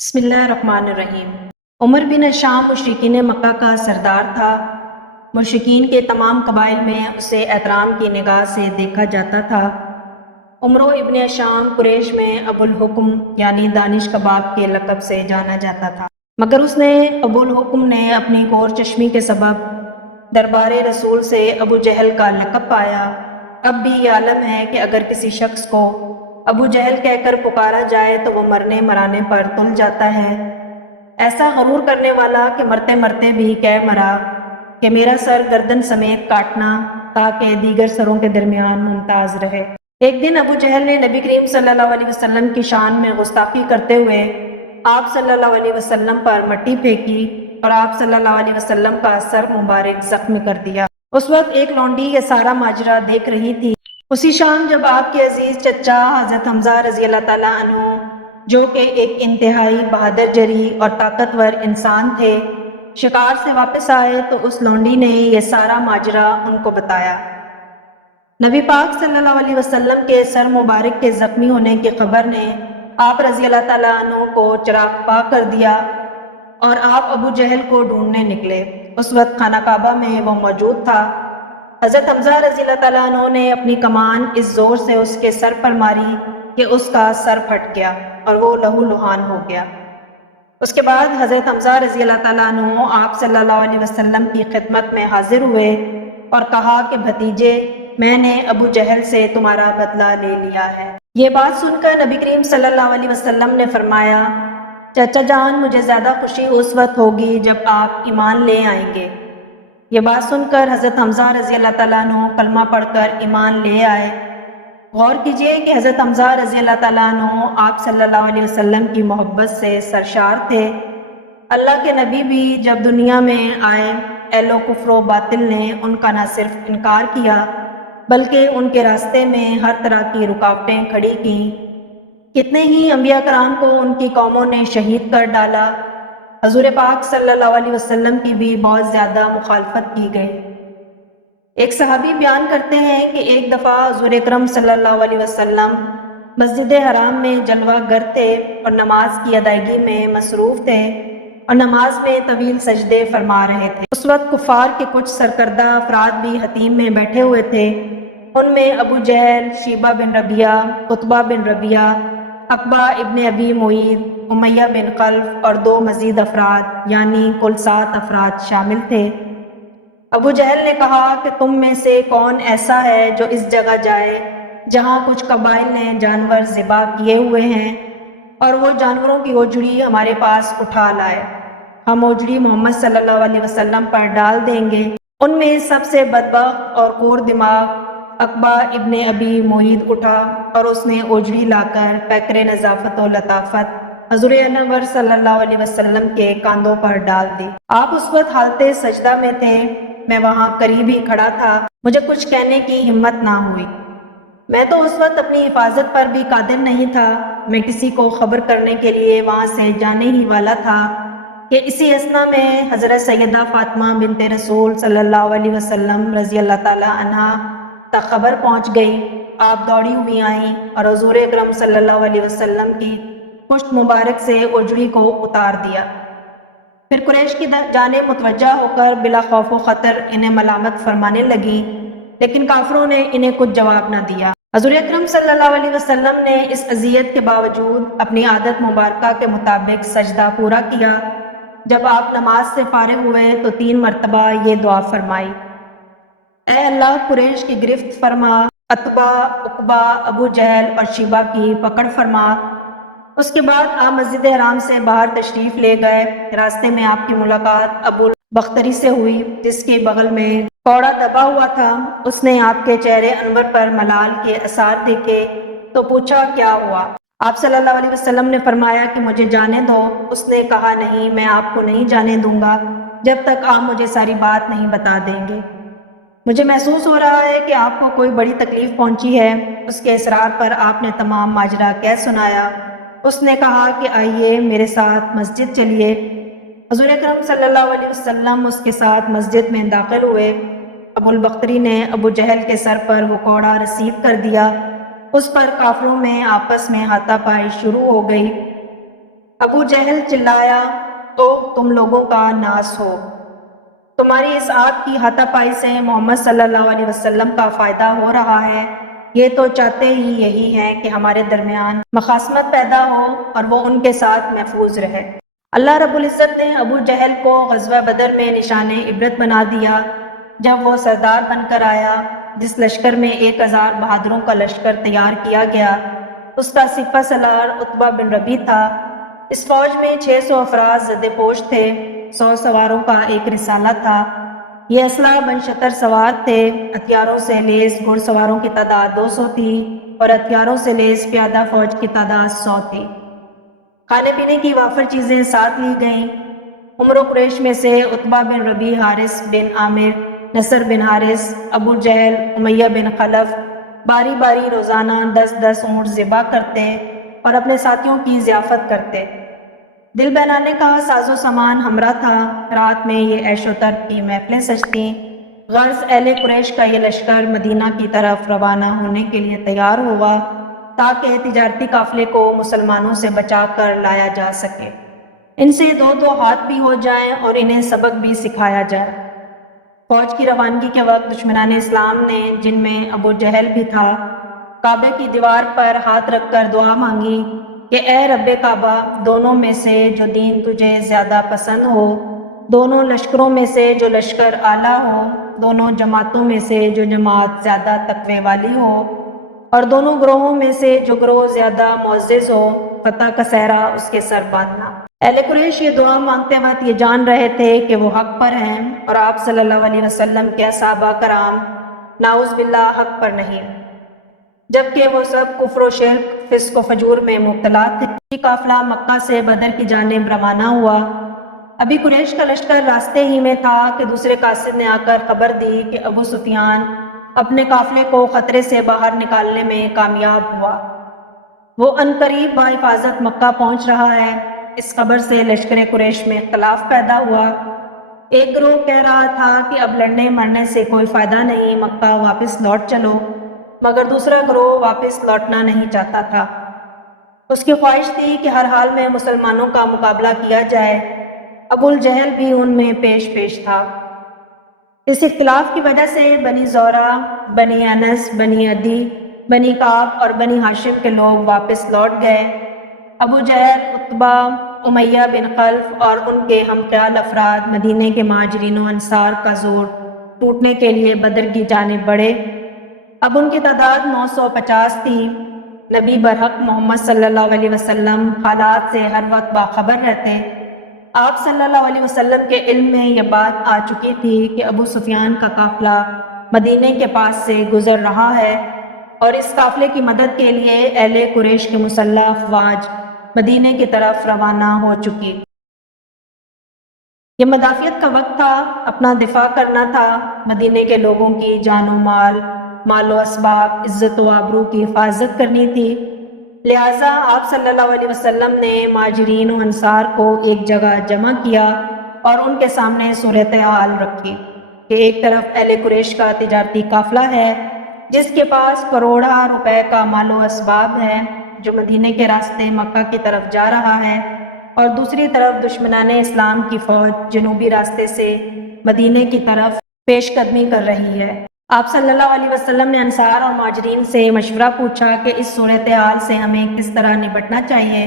بسم اللہ الرحمن الرحیم۔ عمر بن شام مشرکین مکہ کا سردار تھا۔ مشرکین کے تمام قبائل میں اسے احترام کی نگاہ سے دیکھا جاتا تھا۔ عمرو ابن شام قریش میں ابو الحکم یعنی دانش کباب کے لقب سے جانا جاتا تھا، مگر اس نے ابو الحکم نے اپنی غور چشمی کے سبب دربار رسول سے ابو جہل کا لقب پایا۔ اب بھی یہ عالم ہے کہ اگر کسی شخص کو ابو جہل کہہ کر پکارا جائے تو وہ مرنے مرانے پر تل جاتا ہے، ایسا غرور کرنے والا کہ مرتے مرتے بھی کہہ مرا کہ میرا سر گردن سمیت کاٹنا تاکہ دیگر سروں کے درمیان ممتاز رہے۔ ایک دن ابو جہل نے نبی کریم صلی اللہ علیہ وسلم کی شان میں گستاخی کرتے ہوئے آپ صلی اللہ علیہ وسلم پر مٹی پھینکی اور آپ صلی اللہ علیہ وسلم کا سر مبارک زخم کر دیا۔ اس وقت ایک لونڈی یہ سارا ماجرا دیکھ رہی تھی۔ اسی شام جب آپ کے عزیز چچا حضرت حمزہ رضی اللہ تعالیٰ عنہ، جو کہ ایک انتہائی بہادر جری اور طاقتور انسان تھے، شکار سے واپس آئے تو اس لونڈی نے یہ سارا ماجرا ان کو بتایا۔ نبی پاک صلی اللہ علیہ وسلم کے سر مبارک کے زخمی ہونے کی خبر نے آپ رضی اللہ تعالیٰ عنہ کو چراغ پا کر دیا اور آپ ابو جہل کو ڈھونڈنے نکلے۔ اس وقت خانہ کعبہ میں وہ موجود تھا۔ حضرت حمزہ رضی اللہ تعالیٰ عنہ نے اپنی کمان اس زور سے اس کے سر پر ماری کہ اس کا سر پھٹ گیا اور وہ لہو لہان ہو گیا۔ اس کے بعد حضرت حمزہ رضی اللہ تعالیٰ عنہ آپ صلی اللہ علیہ وسلم کی خدمت میں حاضر ہوئے اور کہا کہ بھتیجے، میں نے ابو جہل سے تمہارا بدلہ لے لیا ہے۔ یہ بات سن کر نبی کریم صلی اللہ علیہ وسلم نے فرمایا، چچا جان، مجھے زیادہ خوشی اس وقت ہوگی جب آپ ایمان لے آئیں گے۔ یہ بات سن کر حضرت حمزہ رضی اللہ تعالیٰ عنہ کلمہ پڑھ کر ایمان لے آئے۔ غور کیجئے کہ حضرت حمزہ رضی اللہ تعالیٰ عنہ آپ صلی اللہ علیہ وسلم کی محبت سے سرشار تھے۔ اللہ کے نبی بھی جب دنیا میں آئے، اہل و کفر و باطل نے ان کا نہ صرف انکار کیا بلکہ ان کے راستے میں ہر طرح کی رکاوٹیں کھڑی کیں۔ کتنے ہی انبیاء کرام کو ان کی قوموں نے شہید کر ڈالا۔ حضور پاک صلی اللہ علیہ وسلم کی بھی بہت زیادہ مخالفت کی گئی۔ ایک صحابی بیان کرتے ہیں کہ ایک دفعہ حضور اکرم صلی اللہ علیہ وسلم مسجد حرام میں جلوہ گر تھے اور نماز کی ادائیگی میں مصروف تھے اور نماز میں طویل سجدے فرما رہے تھے۔ اس وقت کفار کے کچھ سرکردہ افراد بھی حتیم میں بیٹھے ہوئے تھے۔ ان میں ابو جہل، شیبہ بن ربیعہ، عتبہ بن ربیعہ، عقبہ ابن ابی معید، امیہ بن خلف اور دو مزید افراد یعنی کل 7 افراد شامل تھے۔ ابو جہل نے کہا کہ تم میں سے کون ایسا ہے جو اس جگہ جائے جہاں کچھ قبائل نے جانور ذبح کیے ہوئے ہیں اور وہ جانوروں کی اوجڑی ہمارے پاس اٹھا لائے، ہم اوجڑی محمد صلی اللہ علیہ وسلم پر ڈال دیں گے۔ ان میں سب سے بدبخت اور کور دماغ عقبہ ابن ابی معید اٹھا اور اس نے اوجڑی لا کر پیکر نظافت و لطافت حضور انور صلی اللہ علیہ وسلم کے کاندھوں پر ڈال دی۔ آپ اس وقت حالت سجدہ میں تھے، میں وہاں قریب ہی کھڑا تھا، مجھے کچھ کہنے کی ہمت نہ ہوئی۔ میں تو اس وقت اپنی حفاظت پر بھی قادر نہیں تھا، میں کسی کو خبر کرنے کے لیے وہاں سے جانے ہی والا تھا کہ اسی اثنا میں حضرت سیدہ فاطمہ بنت رسول صلی اللہ علیہ وسلم رضی اللہ تعالی عنہا تک خبر پہنچ گئی۔ آپ دوڑی ہوئی آئیں اور حضور اکرم صلی اللہ علیہ وسلم کی پشت مبارک سے اوجڑی کو اتار دیا۔ پھر قریش کی جانب متوجہ ہو کر بلا خوف و خطر انہیں ملامت فرمانے لگی، لیکن کافروں نے انہیں کچھ جواب نہ دیا۔ حضور اکرم صلی اللہ علیہ وسلم نے اس اذیت کے باوجود اپنی عادت مبارکہ کے مطابق سجدہ پورا کیا۔ جب آپ نماز سے فارغ ہوئے تو 3 مرتبہ یہ دعا فرمائی، اے اللہ، قریش کی گرفت فرما، عتبہ، عقبہ، ابو جہل اور شیبہ کی پکڑ فرما۔ اس کے بعد آپ مسجد حرام سے باہر تشریف لے گئے۔ راستے میں آپ کی ملاقات ابو بختری سے ہوئی جس کے بغل میں کوڑا دبا ہوا تھا۔ اس نے آپ کے چہرے انور پر ملال کے اثار دیکھے تو پوچھا کیا ہوا؟ آپ صلی اللہ علیہ وسلم نے فرمایا کہ مجھے جانے دو۔ اس نے کہا نہیں، میں آپ کو نہیں جانے دوں گا جب تک آپ مجھے ساری بات نہیں بتا دیں گے۔ مجھے محسوس ہو رہا ہے کہ آپ کو کوئی بڑی تکلیف پہنچی ہے۔ اس کے اصرار پر آپ نے تمام ماجرا کہہ سنایا۔ اس نے کہا کہ آئیے میرے ساتھ مسجد چلیے۔ حضور اکرم صلی اللہ علیہ وسلم اس کے ساتھ مسجد میں داخل ہوئے۔ ابو البختری نے ابو جہل کے سر پر وہ کوڑا رسید کر دیا۔ اس پر کافروں میں آپس میں ہاتھا پائی شروع ہو گئی۔ ابو جہل چلایا، تو تم لوگوں کا ناس ہو، تمہاری اس آگ کی ہاتھا پائی سے محمد صلی اللہ علیہ وسلم کا فائدہ ہو رہا ہے، یہ تو چاہتے ہی یہی ہیں کہ ہمارے درمیان مخاصمت پیدا ہو اور وہ ان کے ساتھ محفوظ رہے۔ اللہ رب العزت نے ابو جہل کو غزوہ بدر میں نشان عبرت بنا دیا جب وہ سردار بن کر آیا، جس لشکر میں 1000 بہادروں کا لشکر تیار کیا گیا، اس کا سپہ سالار عتبہ بن ربیع تھا۔ اس فوج میں 600 افراد زدے پوش تھے، 100 سواروں کا ایک رسالہ تھا۔ یہ اسلحہ بن شتر سوار تھے، ہتھیاروں سے لیس گھڑ سواروں کی تعداد 200 تھی اور ہتھیاروں سے لیس پیادہ فوج کی تعداد 100 تھی۔ کھانے پینے کی وافر چیزیں ساتھ لی گئیں۔ عمر و قریش میں سے عتبہ بن ربیع، حارث بن عامر، نصر بن حارث، ابو جہل، امیہ بن خلف باری باری روزانہ 10 اونٹ ذبح کرتے اور اپنے ساتھیوں کی ضیافت کرتے۔ دل بہلانے کا ساز و سامان ہمراہ تھا۔ رات میں یہ عیش و طرب کی محفلیں سجتیں۔ غرض اہل قریش کا یہ لشکر مدینہ کی طرف روانہ ہونے کے لیے تیار ہوا تاکہ تجارتی قافلے کو مسلمانوں سے بچا کر لایا جا سکے، ان سے دو ہاتھ بھی ہو جائیں اور انہیں سبق بھی سکھایا جائے۔ فوج کی روانگی کے وقت دشمنان اسلام نے، جن میں ابو جہل بھی تھا، کعبے کی دیوار پر ہاتھ رکھ کر دعا مانگی کہ اے رب کعبہ، دونوں میں سے جو دین تجھے زیادہ پسند ہو، دونوں لشکروں میں سے جو لشکر اعلیٰ ہو، دونوں جماعتوں میں سے جو جماعت زیادہ تقوی والی ہو، اور دونوں گروہوں میں سے جو گروہ زیادہ معزز ہو، فتح کا صحرا اس کے سر باندھنا۔ اہل قریش یہ دعا مانگتے وقت یہ جان رہے تھے کہ وہ حق پر ہیں اور آپ صلی اللہ علیہ وسلم کے صحابہ کرام نعوذ باللہ حق پر نہیں، جبکہ وہ سب کفر و شرک، فسق و فجور میں مبتلا تھے۔ یہ قافلہ مکہ سے بدر کی جانب روانہ ہوا۔ ابھی قریش کا لشکر راستے ہی میں تھا کہ دوسرے قاصد نے آ کر خبر دی کہ ابو سفیان اپنے قافلے کو خطرے سے باہر نکالنے میں کامیاب ہوا، وہ عنقریب بحفاظت مکہ پہنچ رہا ہے۔ اس خبر سے لشکر قریش میں اختلاف پیدا ہوا۔ ایک گروہ کہہ رہا تھا کہ اب لڑنے مرنے سے کوئی فائدہ نہیں، مکہ واپس لوٹ چلو، مگر دوسرا گروہ واپس لوٹنا نہیں چاہتا تھا۔ اس کی خواہش تھی کہ ہر حال میں مسلمانوں کا مقابلہ کیا جائے۔ ابو الجہل بھی ان میں پیش تھا۔ اس اختلاف کی وجہ سے بنی زورہ، بنی انس، بنی عدی، بنی کعب اور بنی ہاشم کے لوگ واپس لوٹ گئے۔ ابو جہل، عتبہ، امیہ بن خلف اور ان کے ہم خیال افراد مدینے کے مہاجرین و انصار کا زور ٹوٹنے کے لیے بدر کی جانب بڑھے۔ اب ان کی تعداد 950 تھی۔ نبی برحق محمد صلی اللہ علیہ وسلم حالات سے ہر وقت باخبر رہتے۔ آپ صلی اللہ علیہ وسلم کے علم میں یہ بات آ چکی تھی کہ ابو سفیان کا قافلہ مدینے کے پاس سے گزر رہا ہے اور اس قافلے کی مدد کے لیے اہل قریش کے مسلح افواج مدینے کی طرف روانہ ہو چکی۔ یہ مدافعت کا وقت تھا، اپنا دفاع کرنا تھا، مدینے کے لوگوں کی جان و مال، مال و اسباب، عزت و آبرو کی حفاظت کرنی تھی۔ لہٰذا آپ صلی اللہ علیہ وسلم نے مہاجرین و انصار کو ایک جگہ جمع کیا اور ان کے سامنے صورتحال رکھی کہ ایک طرف اہل قریش کا تجارتی قافلہ ہے جس کے پاس کروڑا روپے کا مال و اسباب ہے، جو مدینے کے راستے مکہ کی طرف جا رہا ہے، اور دوسری طرف دشمنان اسلام کی فوج جنوبی راستے سے مدینے کی طرف پیش قدمی کر رہی ہے۔ آپ صلی اللہ علیہ وسلم نے انصار اور مہاجرین سے مشورہ پوچھا کہ اس صورتحال سے ہمیں کس طرح نپٹنا چاہیے۔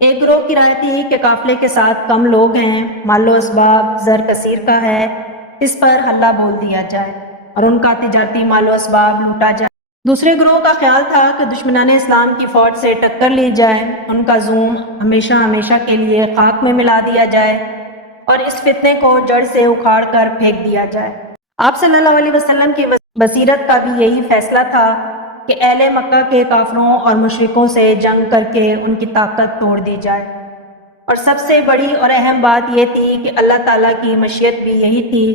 ایک گروہ کی رائے تھی کہ قافلے کے ساتھ کم لوگ ہیں، مال و اسباب زر کثیر کا ہے، اس پر حلہ بول دیا جائے اور ان کا تجارتی مال و اسباب لوٹا جائے۔ دوسرے گروہ کا خیال تھا کہ دشمنان اسلام کی فوج سے ٹکر لی جائے، ان کا زوم ہمیشہ کے لیے خاک میں ملا دیا جائے اور اس فتنے کو جڑ سے اکھاڑ کر پھینک دیا جائے۔ آپ صلی اللہ علیہ وسلم کی بصیرت کا بھی یہی فیصلہ تھا کہ اہل مکہ کے کافروں اور مشرکوں سے جنگ کر کے ان کی طاقت توڑ دی جائے، اور سب سے بڑی اور اہم بات یہ تھی کہ اللہ تعالیٰ کی مشیت بھی یہی تھی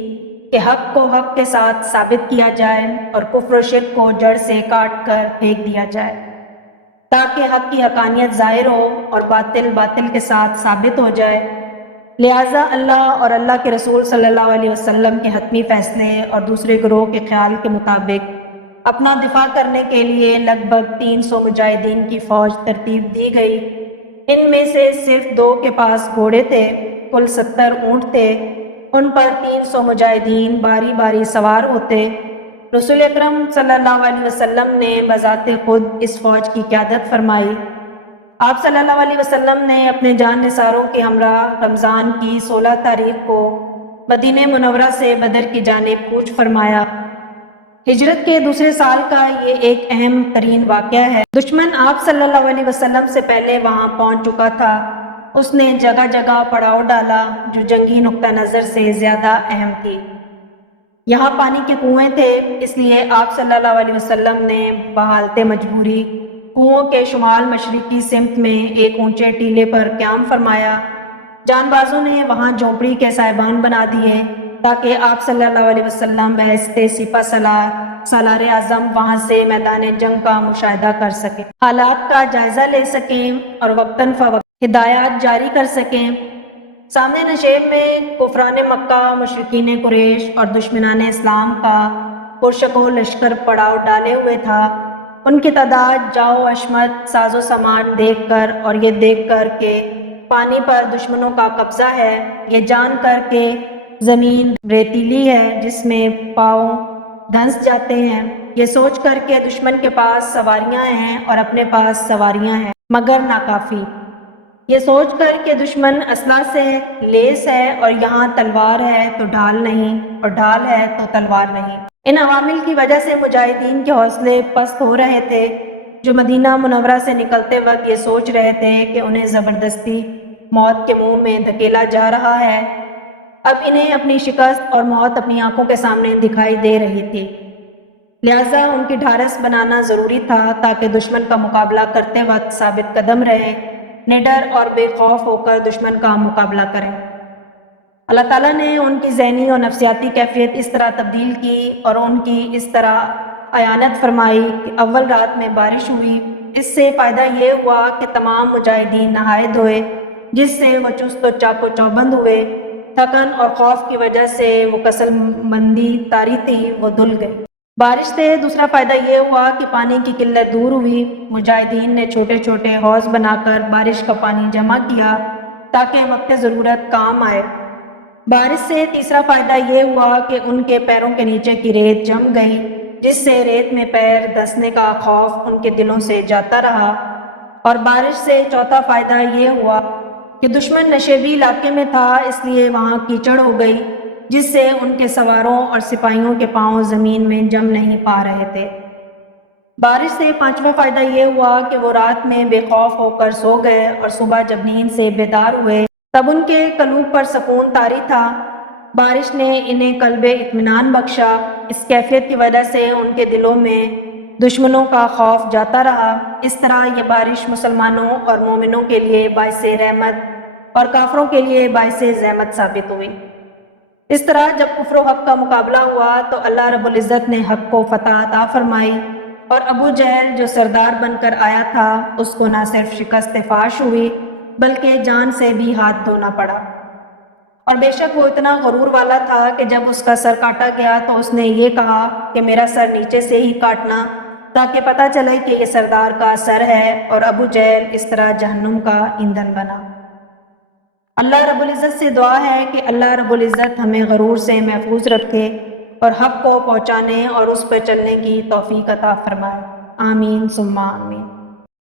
کہ حق کو حق کے ساتھ ثابت کیا جائے اور کفر و شرک کو جڑ سے کاٹ کر پھینک دیا جائے، تاکہ حق کی حقانیت ظاہر ہو اور باطل باطل کے ساتھ ثابت ہو جائے۔ لہٰذا اللہ اور اللہ کے رسول صلی اللہ علیہ وسلم کے حتمی فیصلے اور دوسرے گروہ کے خیال کے مطابق اپنا دفاع کرنے کے لیے لگ بھگ 300 مجاہدین کی فوج ترتیب دی گئی۔ ان میں سے صرف 2 کے پاس گھوڑے تھے، کل 70 اونٹ تھے، ان پر 300 مجاہدین باری باری سوار ہوتے۔ رسول اکرم صلی اللہ علیہ وسلم نے بذات خود اس فوج کی قیادت فرمائی۔ آپ صلی اللہ علیہ وسلم نے اپنے جان نثاروں کے ہمراہ رمضان کی 16 تاریخ کو مدینہ منورہ سے بدر کی جانب کوچ فرمایا۔ ہجرت کے دوسرے سال کا یہ ایک اہم ترین واقعہ ہے۔ دشمن آپ صلی اللہ علیہ وسلم سے پہلے وہاں پہنچ چکا تھا۔ اس نے جگہ جگہ پڑاؤ ڈالا جو جنگی نقطہ نظر سے زیادہ اہم تھی۔ یہاں پانی کے کنویں تھے، اس لیے آپ صلی اللہ علیہ وسلم نے بحالت مجبوری کنوؤں کے شمال مشرقی سمت میں ایک اونچے ٹیلے پر قیام فرمایا۔ جان بازوں نے وہاں جھونپڑی کے سائبان بنا دیے تاکہ آپ صلی اللہ علیہ وسلم بہشت سپہ سالار اعظم وہاں سے میدان جنگ کا مشاہدہ کر سکیں، حالات کا جائزہ لے سکیں اور وقتاً فوقتاً ہدایات جاری کر سکیں۔ سامنے نشیب میں کفران مکہ، مشرکین قریش اور دشمنان اسلام کا پرشک و لشکر پڑاؤ ڈالے ہوئے تھا۔ ان کی تعداد، جاؤ عشمت، ساز و سامان دیکھ کر اور یہ دیکھ کر کہ پانی پر دشمنوں کا قبضہ ہے، یہ جان کر کہ زمین ریتیلی ہے جس میں پاؤں دھنس جاتے ہیں، یہ سوچ کر کہ دشمن کے پاس سواریاں ہیں اور اپنے پاس سواریاں ہیں مگر ناکافی، یہ سوچ کر کہ دشمن اسلحہ سے لیس ہے اور یہاں تلوار ہے تو ڈھال نہیں اور ڈھال ہے تو تلوار نہیں۔ ان عوامل کی وجہ سے مجاہدین کے حوصلے پست ہو رہے تھے، جو مدینہ منورہ سے نکلتے وقت یہ سوچ رہے تھے کہ انہیں زبردستی موت کے منہ میں دھکیلا جا رہا ہے۔ اب انہیں اپنی شکست اور موت اپنی آنکھوں کے سامنے دکھائی دے رہی تھی، لہٰذا ان کی ڈھارس بنانا ضروری تھا تاکہ دشمن کا مقابلہ کرتے وقت ثابت قدم رہے، نڈر اور بے خوف ہو کر دشمن کا مقابلہ کریں۔ اللہ تعالیٰ نے ان کی ذہنی اور نفسیاتی کیفیت اس طرح تبدیل کی اور ان کی اس طرح اعانت فرمائی کہ اول رات میں بارش ہوئی۔ اس سے فائدہ یہ ہوا کہ تمام مجاہدین نہائے دھوئے، جس سے وہ چست و چاق و چوبند ہوئے۔ تھکن اور خوف کی وجہ سے وہ کسل مندی طاری تھی، وہ دھل گئی۔ بارش سے دوسرا فائدہ یہ ہوا کہ پانی کی قلت دور ہوئی۔ مجاہدین نے چھوٹے چھوٹے حوض بنا کر بارش کا پانی جمع کیا تاکہ وقت ضرورت کام آئے۔ بارش سے تیسرا فائدہ یہ ہوا کہ ان کے پیروں کے نیچے کی ریت جم گئی، جس سے ریت میں پیر دھنسنے کا خوف ان کے دلوں سے جاتا رہا۔ اور بارش سے چوتھا فائدہ یہ ہوا کہ دشمن نشیبی علاقے میں تھا، اس لیے وہاں کیچڑ ہو گئی، جس سے ان کے سواروں اور سپاہیوں کے پاؤں زمین میں جم نہیں پا رہے تھے۔ بارش سے پانچواں فائدہ یہ ہوا کہ وہ رات میں بے خوف ہو کر سو گئے اور صبح جب نیند سے بیدار ہوئے تب ان کے قلوب پر سکون طاری تھا۔ بارش نے انہیں قلب اطمینان بخشا، اس کیفیت کی وجہ سے ان کے دلوں میں دشمنوں کا خوف جاتا رہا۔ اس طرح یہ بارش مسلمانوں اور مومنوں کے لیے باعث رحمت اور کافروں کے لیے باعث زحمت ثابت ہوئی۔ اس طرح جب کفر و حق کا مقابلہ ہوا تو اللہ رب العزت نے حق کو فتح عطا فرمائی اور ابو جہل جو سردار بن کر آیا تھا اس کو نہ صرف شکست فاش ہوئی بلکہ جان سے بھی ہاتھ دھونا پڑا۔ اور بے شک وہ اتنا غرور والا تھا کہ جب اس کا سر کاٹا گیا تو اس نے یہ کہا کہ میرا سر نیچے سے ہی کاٹنا تاکہ پتہ چلے کہ یہ سردار کا سر ہے، اور ابو جہل اس طرح جہنم کا ایندھن بنا۔ اللہ رب العزت سے دعا ہے کہ اللہ رب العزت ہمیں غرور سے محفوظ رکھے اور حق کو پہنچانے اور اس پر چلنے کی توفیق عطا فرمائے۔ آمین ثم آمین۔